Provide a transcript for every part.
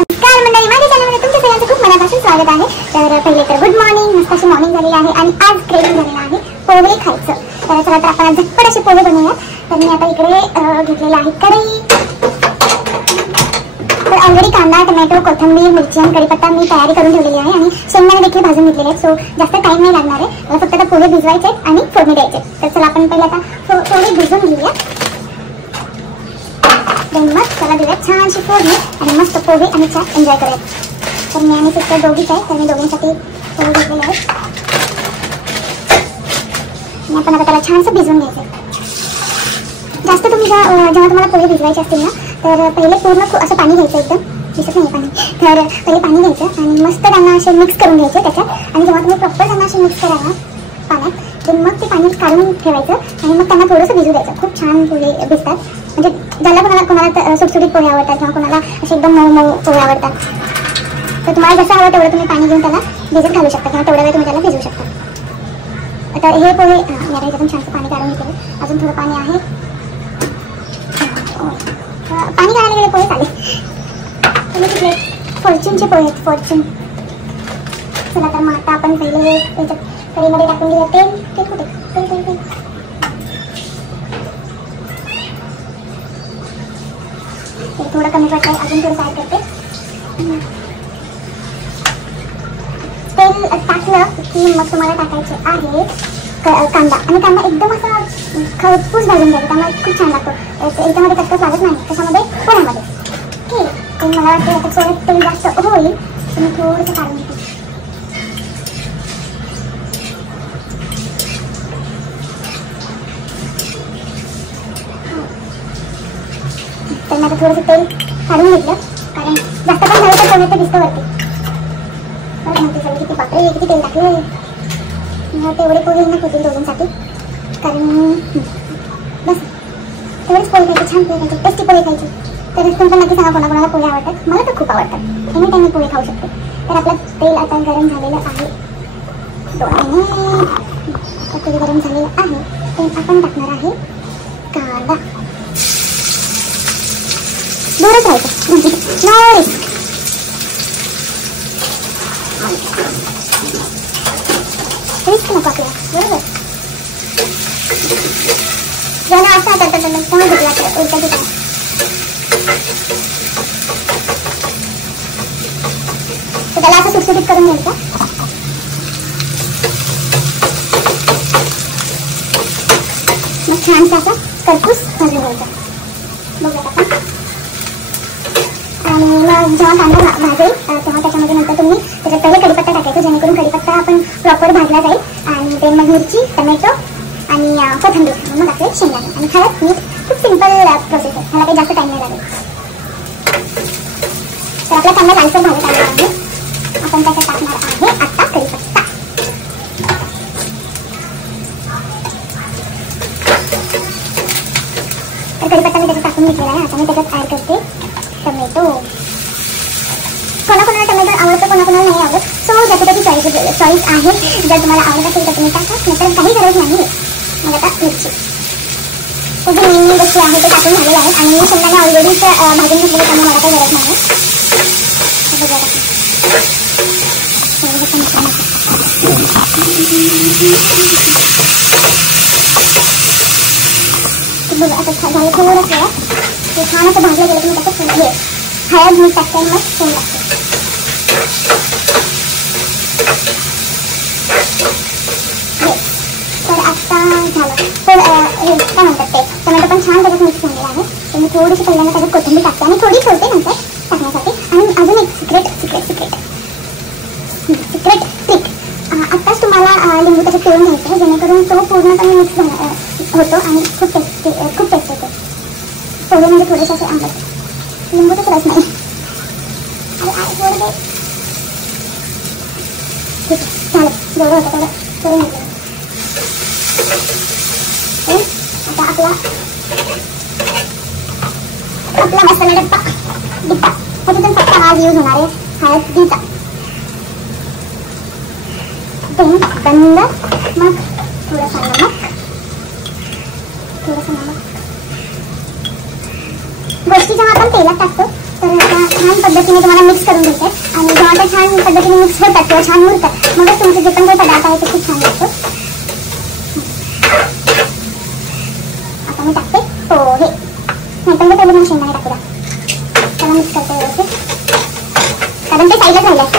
नमस्कार मंडळी, माझ्या चॅनलमध्ये तुमच्या सगळ्यांचं खूप मनापासून स्वागत आहे. तर पहिले तर गुड मॉर्निंग. मस्त अशी मॉर्निंग झालेली आहे आणि आज क्रेविंग झालेलं आहे पोहे खायचं. तर चला तर आपण झटपट असे पोहे बनवूया. तर मी आता इकडे घेतलेलं आहे कढई. तर ऑलरेडी कांदा, टोमॅटो, कोथिंबीर, मिरची आणि कढीपत्ता मी तयारी करून ठेवलेली आहे आणि शेंगदाणे देखील भाजून घेतलेले आहेत. सो जास्त टाइम नाही लागणार आहे. मला फक्त आता पोहे भिजवायचे आहेत आणि फोडणी द्यायचे. तर चला आपण पहिले आता पोहे भिजवून घेऊया. मग त्याला देऊया छानशी फोडणी आणि मस्त पोहे आणि चहा एन्जॉय करूया. तर मी आणि सिस्टर दोघीच आहे, तर मी दोघींसाठी पोहे घेतलेले आहेत आणि आपण आता त्याला छानसं भिजवून घ्यायचं. जास्त तुम्ही जेव्हा तुम्हाला पोहे भिजवायचे असतील ना, तर पहिले पूर्ण असं पाणी घ्यायचं, एकदम दिसत नाही पाणी. तर पहिले पाणी घ्यायचं आणि मस्त त्यांना असे मिक्स करून घ्यायचे त्याच्यात. आणि जेव्हा तुम्ही प्रॉपर त्यांना असे मिक्स कराल ना पाण्यात, तर मग ते पाणी काढून ठेवायचं आणि मग त्यांना थोडंसं भिजू द्यायचं. खूप छान पोहे भिजतात. म्हणजे ज्याला कोणाला सुटसुटीत पोहे आवडतात किंवा कोणाला असे एकदम मऊ मऊ पोहे आवडतात, तर तुम्हाला जसं हवं तेवढं तुम्ही पाणी घेऊन त्याला भिजत घालू शकता किंवा तेवढा वेळ तुम्ही त्याला भिजवू शकता. तर हे पोहे मी आता ह्याच्यातून छानसं पाणी काढून घेतलं. अजून थोडं पाणी आहे. पाणी काढायला गेले पोहे चालेल. तुम्ही तिथले फॉर्च्यूनचे पोहे आहेत, फॉर्च्यून. चला तर मग आता आपण पहिले याच्यात कढईमध्ये टाकून घेऊया तेल. तेल कुठे? तेल तेल तेल थोडं कमी पडतं, अजून थोडं ॲड करते. तेल टाकलं की मग तुम्हाला टाकायचे आहे कांदा. आणि कांदा एकदम असा खरपूस भाजून घ्यायचा, त्यामुळे खूप छान लागतो. याच्यामध्ये कटकट लागत नाही त्याच्यामध्ये पोह्यामध्ये. ठीक आहे, मला वाटतं आता थोडं तेल जास्त होईल, तुम्ही थोडंसं काढून घेते. तर मी आता थोडंसं तेल काढून घेतलं, कारण जास्त पण झालं तर पोहे दिसतं वरती. बरं म्हणते सगळं किती बापरे किती तेल टाकले. तेवढे पोहे ना होतील दोघांसाठी, कारण बस तेवढेच पोहे खायचे, छान पोहे खायचे, टेस्टी पोहे खायचे. तर तुम्ही पण नक्की सांगा कोणाकोणाला पोहे आवडतात. मला तर खूप आवडतात. एनी टाइम मी पोहे खाऊ शकते. तर आपलं तेल आता गरम झालेलं आहे. 2 मिनिट तेल गरम झालेलं आहे. तर आपण टाकणार आहे कांदा. दूरच राहायचं नाही, रिस्क नको आपल्याला, बरोबर. ज्याला असं आता तेव्हा घेतला उलटा घेतला. तर त्याला असं सुटसुटीत करून घ्यायचं. मग छानसा असा खरपूस भाजून घ्यायचा. बघूया आता. आणि मग जेव्हा कांदा भाजेल तेव्हा त्याच्यामध्ये नंतर तुम्ही त्याच्यात पहिले कढीपत्ता टाकायचा, जेणेकरून कढीपत्ता आपण प्रॉपर भाजला जाईल. आणि ते मग मिरची, टोमॅटो आणि कोथिंबीर, मग आपले शेंगदाणे आणि हळद, मीठ. खूप सिंपल प्रोसेस आहे, ह्याला काही जास्त टाईम नाही लागेल. तर आपला कांदा लालसर भाजत आलेला आहे. आपण त्याच्यात टाकणार आहे आता कढीपत्ता. तर कढीपत्ता मी त्याच्यात टाकून घेतलेला आहे. आता मी त्याच्यात ॲड करते टोमॅटो. कोणाकोणाला टोमॅटो आवडतं, कोणाकोणाला नाही आवडत. सो ज्याची त्याची चॉईस आहे. जर तुम्हाला आवडत असेल तर तुम्ही टाका, नाहीतर काही गरज नाही. मग आता मिरची. तर जे मेन गोष्टी आहे ते टाकून झालेले आहेत. आणि मी शेंगदाणे ऑलरेडीच भाजून घेतलेले, त्यामुळे मला काही गरज नाही. बघा आता झालं थोडंच वेळा ते छान असं भाजलं गेलं की मी त्याच्यात हळद, मीठ टाकते आणि मग शेंग टाकते. तर आता झालं. तर हे काय म्हणतात ते टोमॅटो पण छान त्याच्यात मिक्स झालेला आहे. तर मी थोडीशी पहिल्यांदा त्याच्यात कोथिंबीर टाकते आणि थोडी ठेवते नंतर टाकण्यासाठी. आणि अजून एक सिक्रेट ट्रिक. आत्ताच तुम्हाला लिंबू त्याच्यात पिळून घ्यायचं, जेणेकरून तो पूर्णपणे मिक्स होतो आणि खूप टेस्ट येतो. पोहे म्हणजे थोडेसे असे आंबट, लिंबूचा रस नाही. थोडं ते ठीक आहे, झालं. जेवढं होतं तेवढं करून घेतलं. आता आपला मसाला डब्बा ह्याच्यातून फक्त आज यूज होणार आहे हळदीचा. बंद. मग थोडासा नमक. गोष्टी जेव्हा आपण तेलात टाकतो तर आता छान पद्धतीने तुम्हाला मिक्स करून घ्यायचं आहे आणि जेव्हा त्या छान पद्धतीने मिक्स होतात किंवा छान मुरतात मगच तुमचे जे पण काही पदार्थ आहे ते खूप छान लागतो. आता मी टाकते पोहे, नाही पण पहिले मी शेंगदाणे टाकूया. त्याला मिक्स करते व्यवस्थित कारण ते साईडलाच राहिलं असतं.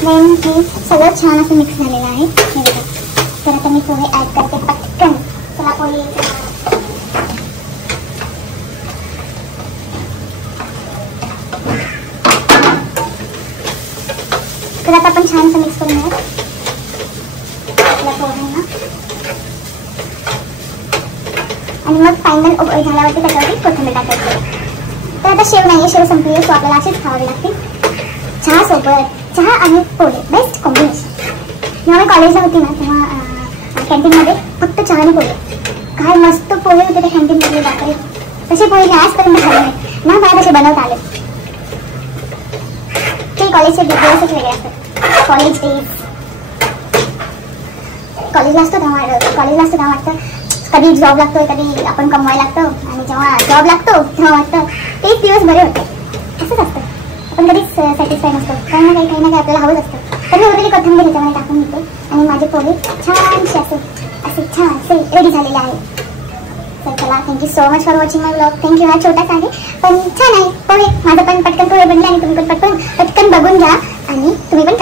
देन हे सगळं छान असं मिक्स झालेलं आहे. हे बघा. तर आता मी पोहे ॲड करते पटकन. चला पोहे तर आता आपण छान असं मिक्स करून घेऊया आपल्या पोह्यांना आणि मग फायनल झाल्यावरती त्याच्यावरती कोथिंबीर टाकायची. तर आता शेव नाही आहे, शेव संपली आहे, सो आपल्याला अशीच खावावी लागते. चहा सोबत चहा आणि पोहे बेस्ट कॉम्बिनेशन. जेव्हा मी कॉलेजला होती ना तेव्हा कॅन्टीनमध्ये फक्त चहा आणि पोहे, काय मस्त पोहे होते त्या कॅन्टीनमध्ये. बापरे, तसे पोहे मी आजपर्यंत खाल्ले नाही ना, मला तसे बनवता आले. ते कॉलेजचे दिवसच वेगळे असतात. कॉलेज डेज कॉलेजला असतो तेव्हा वाटतं कधी जॉब लागतोय, कधी आपण कमवायला लागतो आणि जेव्हा जॉब लागतो तेव्हा वाटतं तेच दिवस बरे होते. असंच असतं, आपण कधीच सॅटिस्फाय नसतो, काही ना काही आपल्याला हवंच असतं. तर मी उरलेली कोथिंबीर ह्याच्यामध्ये टाकून घेते आणि माझे पोहे छानसे असे छान असे रेडी झालेले आहे. तर चला, thank you so much for watching my blog. Thank you. हा छोटाच आहे पण छान आहे पोहे. माझं पण पटकन पोहे बनले आणि तुम्ही पण पटकन बघून घ्या आणि तुम्ही पण